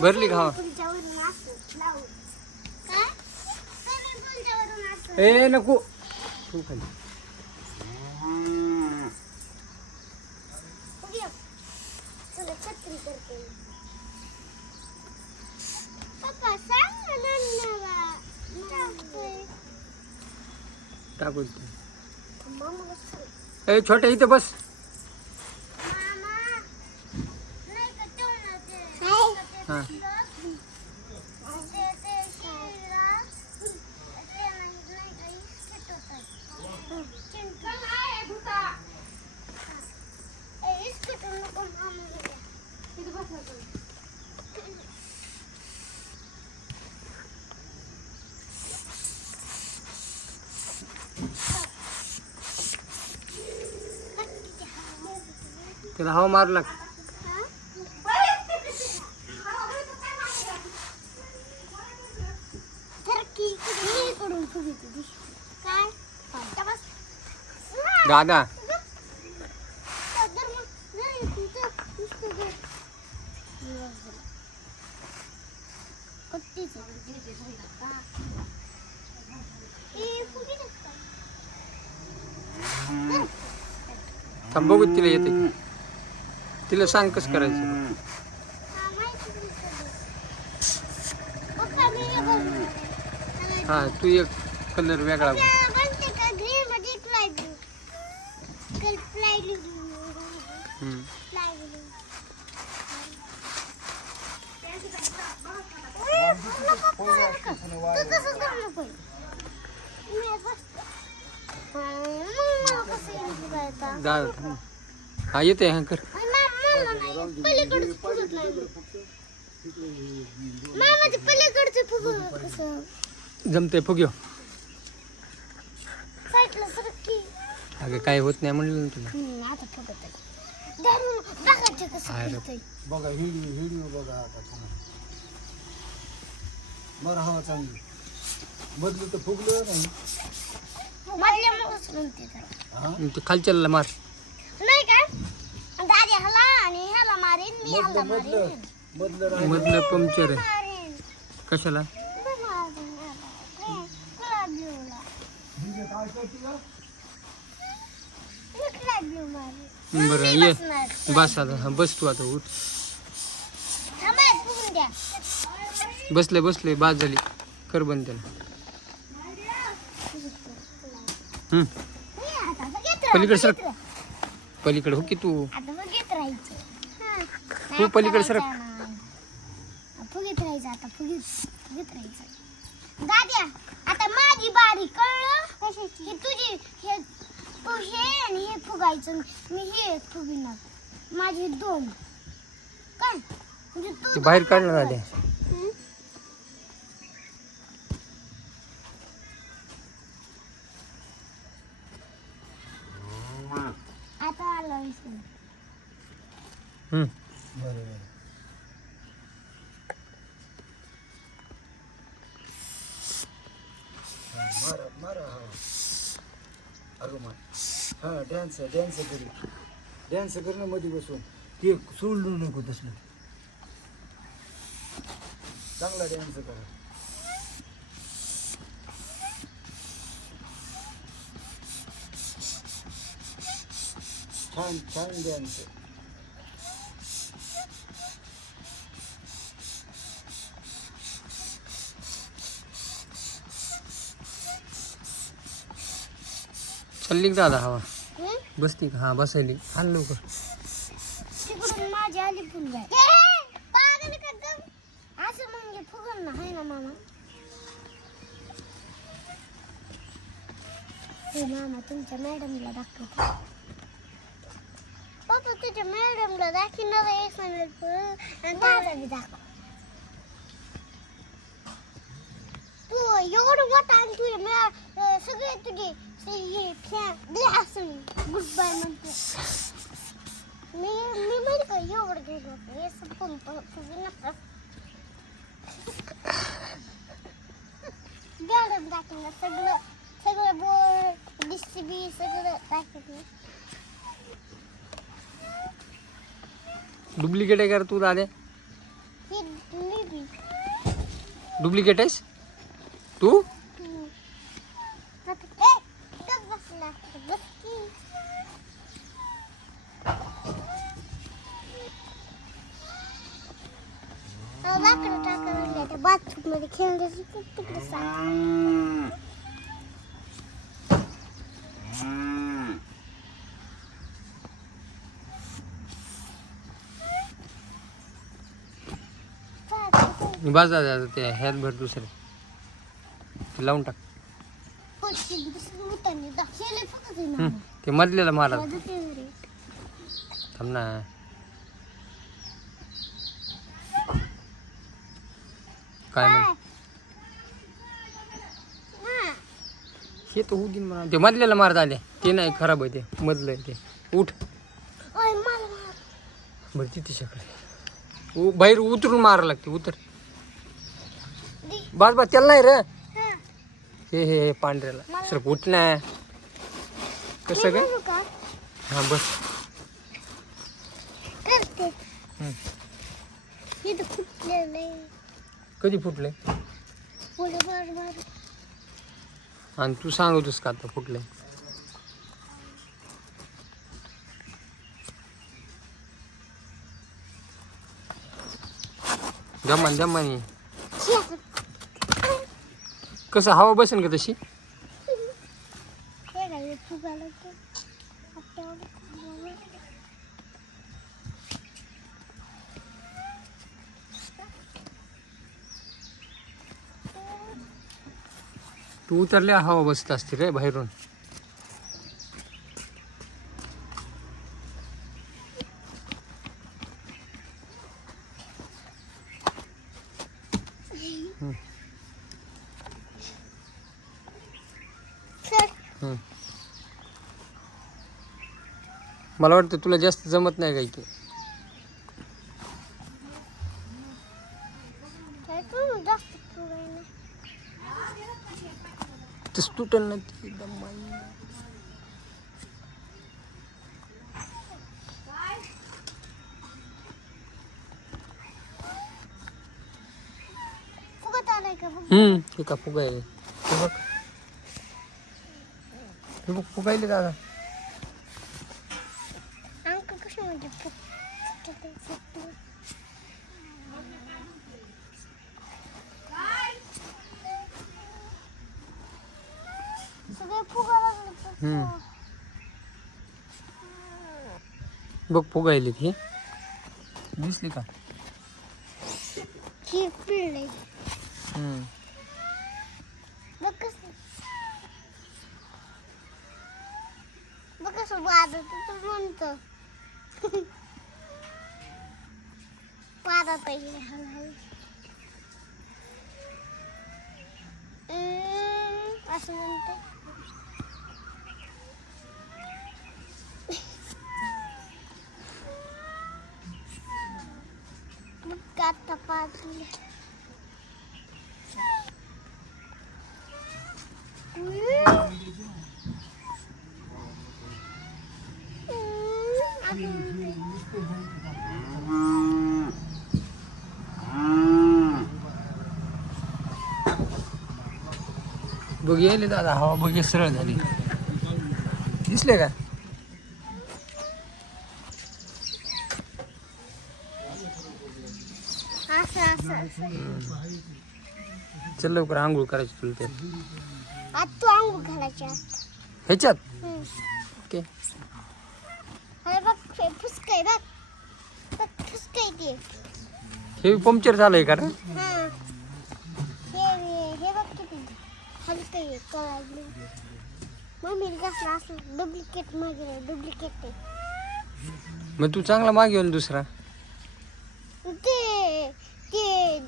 भरली का हवा? ए नको तू खाली. काय बोलतो? ए छोट्या इथे बस. हा त्याला हवा मारू लाग. दादा थांब बघू तिला येते. तिला सांग कसं करायचं. हा तू एक कलर वेगळा. हा येते हा कर. जमते फुग्यो. अगं काय होत नाही म्हणलं ना तुला. बघा व्हिडिओ बघा आता. बरं हवा चांगली बदलू तर फुगलं नाही. तू खालच्याला मार. नाही का दादी हला आणि ह्याला मारीन मी ह्याला मारीन. मधलं पंक्चर आहे. कशाला? बरं ये बस आता. हा बस तू आता उठ. बसले बसले बाद झाली. कर बंद त्याला. पलीकडे सर. पलीकडे हो की तू. तू पलीकडे सर. फुगीत राहायचं आता. फुगीत राहायचं. दाद्या आता माझी बारी कळलं की तुझी. हे तू हे आणि हे फुगायचं. मी हे फुगिणार. माझे दोन काय म्हणजे तू बाहेर काढणार आले. आता आला विसरून. बरोबर. मारा मारा हा. अगं मार. हा डॅन्स करणं मध्ये बसून ते सोडू नको तसलं. चांगला डॅन्स करा. छान डॅन्स. चालली का दादा हवा? बसती का? हा बसायली. हाल लवकर. तिकडून माझी आली फुलबाई. पागल का गं? असं म्हणजे फुगल ना हाय ना मामा. हे मामा तुमच्या मॅडमला दाखव. पप्पा तुझ्या मॅडमला दाखवणार आहे आणि दादा बी दाखव. तू एवढं मोठा आणि तुझे सगळे तुझे हे फॅन दे असं गुड बाय म्हणते. मी माहिती का एवढं घेऊन हे संपून तुझे नका मॅडम दाखवणार. सगळं बोर्ड डिस्बी सगळं दाखवणार. डुप्लिकेट आहे का तू दादा? मी डुप्लिकेट आहेस तू? लाकडं टाकायला त्या बाथरूम मध्ये खेळण्याची तिकडे बस दादा ते ह्यात भर दुसरे ते लावून टाक. ते मधल्याला मारा थांब ना. काय म्हण हे तर होऊ दे म्हणा. ते मधल्याला मारत आले ते नाही खराब आहे ते मधलं आहे ते. उठ बरं तिथे सगळे बाहेर उतरून मारा लागते. उतर बस बस त्याला नाही रे. हे पांढऱ्याला सर उठ ना. कसं काय हां बस. कधी फुटले आणि तू सांगतोस का आता फुटले? जमान जमानी कसं हवा बसेल का तशी? तू उतरल्या हवा बसत असते रे बाहेरून. मला वाटतं तुला जास्त जमत नाही काही की. तस तुटल ना ती एकदम. हे का फुगायले? हे बघ फुगायले दादा. बघ फुगायली ही दिसली का? असं म्हणते आता पाहते बघ यायले दादा हवा बघ सरळ झाली. दिसले का? चल लवकर आंघोळ करायची तुला. ते आता तू आंघोळ घालायच्या ह्याच्यात ओके. अरे बघ फुसकाय बघ बघ फुसकाय ते. हे पंक्चर झालंय का रे? हे बघ किती हलकं कळाली. मम्मी कसला असं डुप्लिकेट मागे डुप्लिकेट आहे. मग तू चांगला मागे ना दुसरा. ते ते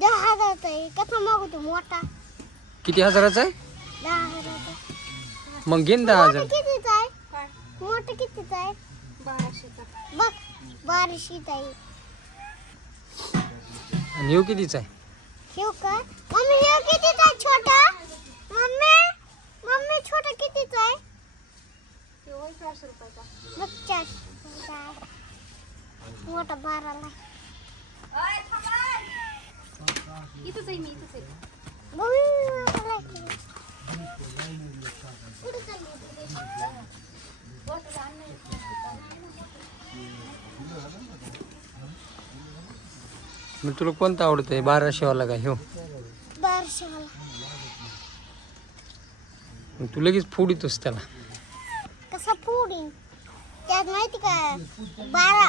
10,000चा आहे. कसा मागवतो मोठा? किती हजाराचा आहे? 10,000चा. मग घेन 10,000. कितीचा आहे? मोठा कितीचा आहे? 1200चा. बघ 1200चा आहे. आणि ह्यो कितीचा आहे? ह्यो का? मम्मी ह्यो कितीचा आहे छोटा? मम्मी मम्मी छोटा कितीचा आहे? ह्यो 400 रुपयाचा. बघ 400 मोठा 12ला. इथंच आहे मी इथंच आहे. मग तुला कोणता आवडतंय 1200 वाला का ह्यो? 1200 वाला. मग तू लगेच फोडितोस त्याला. कसा फोडीन त्यात माहिती का 12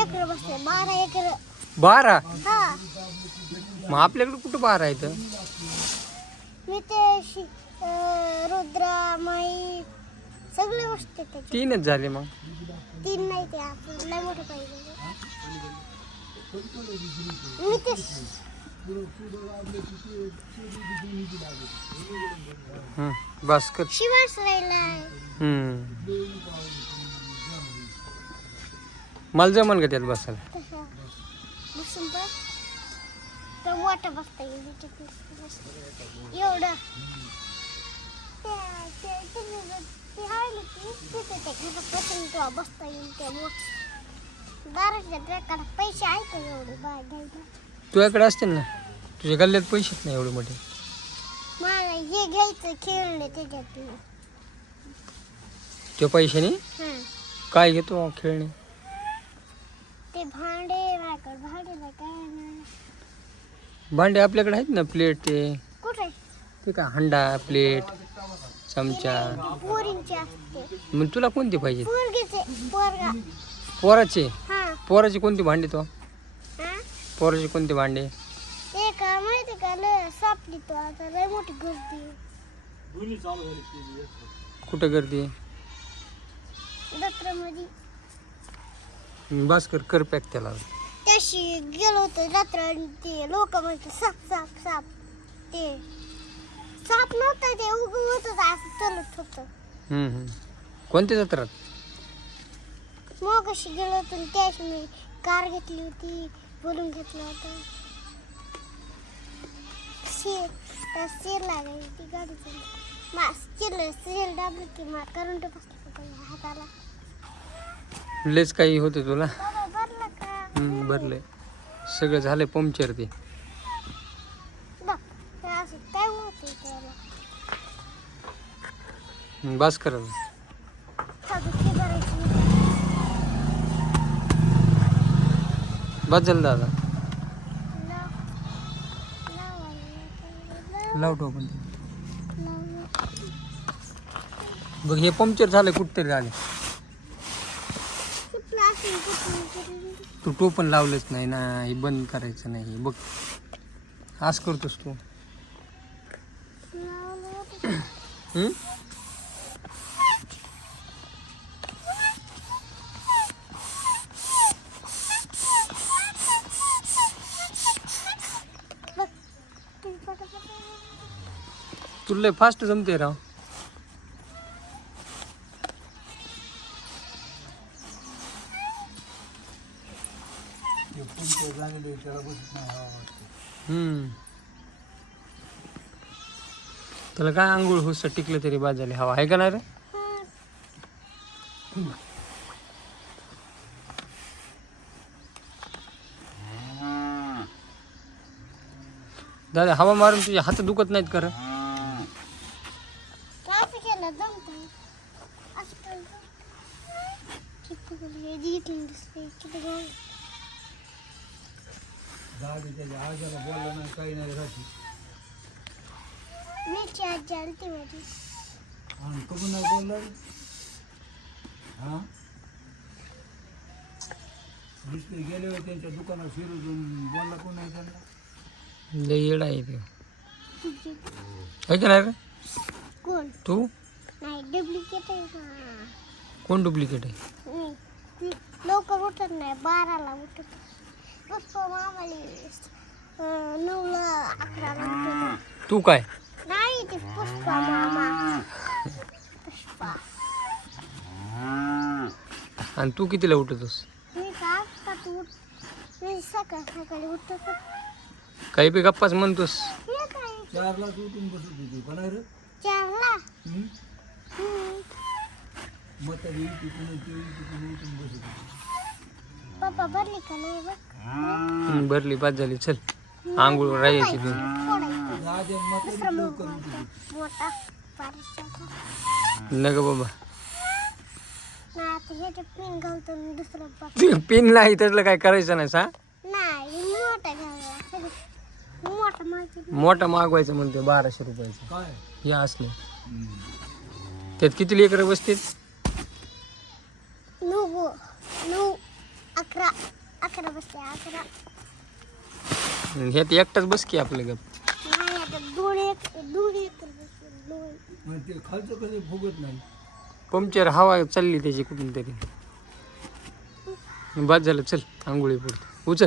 एकर बसते. 12 एकर. 12? हा मग आपल्याकडे कुठं 12 आहे तर? मी ते रुद्रामाई सगळे बसते त्याचे. 3च झाले मग. 3 नाही ते आपण लय मोठे पाहिजे. मी ते बस कर. शिवास राहिला. मला जमन का त्यात बसायला? तसा बसून बघ तर मोठं बसता येईल एवढं. ते हायला की तिथे ते घरात बसून तेव्हा बसता येईल. ते मोठं दाराच्या ट्रॅकाला पैसे आहे का एवढे बाय घ्यायला? तुझ्याकडे असतील ना, तुझ्या गल्ल्यात पैसेच नाही एवढे मोठे. मला हे घ्यायचं खेळणे त्याच्यात. त्या पैशाने काय घेतो खेळणे? ते भांडे माझ्याकडे भांडे नाही काय नाही. भांडे आपल्याकडे आहेत ना, प्लेट ते कुठे ते काय हंडा, प्लेट, चमचा. पोरींचे असते. मग तुला कोणते पाहिजे? पोरगीचे पोरगा. पोराचे? हा पोराचे कोणते भांडे तो? हा पोराचे कोणते भांडे? ते का माहिती का लय सापली तो आता लय मोठी गर्दी. कुठं गर्दी? जत्रेमध्ये. बस कर कर पॅक त्याला. त्याशी गेलो होतो जत्रा आणि ते लोक म्हणते साप साप साप. ते साप नव्हता ते उगवत होतं असं चलत होतं. कोणत्या जत्रात? मग अशी गेलो होतो त्याशी मी कार घेतली होती. बोलून घेतलं होतं. सेल लागायची ती गाडी चालली. सेल दाबली की मा करंट बसला होता हाताला. लेच काही होते तुला? बाबा भरलं का? भरले सगळं झालं पंक्चर ते. बघ ते असं काय होतं त्याला. बस कर. साधुकी भरायची. बस झालं दादा. लाव टोपण. बघ हे पंक्चर झालं कुठतरी झाले. तू टोपण लावलंच नाही ना, हे बंद करायचं नाही. बघ असं करतोस तू. तुला फास्ट जमते राव. त्याला काय आंघोळ होस टिकलं तरी बाद झाली. हवा आहे का नाही रे? दादा हवा मारून तुझे हात दुखत नाहीत का रे? गाडी त्याच्या आजाला बोलला नाही काही नाही राहते. मिरची आजी आणते माझी. आणि तो पण नाही बोलला रे. हा दिसले गेले होते त्यांच्या दुकानात फिरून बोलला कोण नाही त्यांना. लय येडा आहे ते. आहे का नाही रे? कोण? तू? नाही डुप्लिकेट आहे ना. कोण डुप्लिकेट आहे? लवकर उठत नाही. 12ला उठत. पुष्पा मामाली 9ला 11ला उठत. तू काय? नाही ते पुष्पा मामा. पुष्पा. आणि तू कितीला उठतोस? मी का तू मी सकाळी उठतो. काही बी गप्पाच म्हणतोस. 4लाच उठून बसत होती का नाही रे? 4ला. मग तरी तिकडून उठून बसत होती. पप्पा भरली का नाही बघ. भरली बाद झाली चल आंघोळ राहायची तू फोडायचं राजा मग दुसरा मग मोठा बारीकचा नग बाबा नाही आता ह्याच्यात पिन घालतो आणि दुसरं बघ पिन नाही त्यातलं काय करायचं नाही सा नाही मोठा घालायला मोठा माहिती मोठा मागवायचं म्हणते 1200 रुपयाचं काय हे असले त्यात किती लेकरं बसतील 9 11 बसते 11 ह्यात एकटाच बस की आपलं गप नाही आता 2 एकर बसते 2 मग ते खालचं कसं फुगत नाही पंक्चर हवा चालली त्याची कुठून तरी बाद झालं चल आंघोळी पुरतं उचल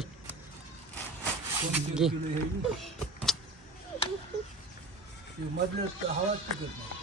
घे ते मधलं हवाच टिकत नाही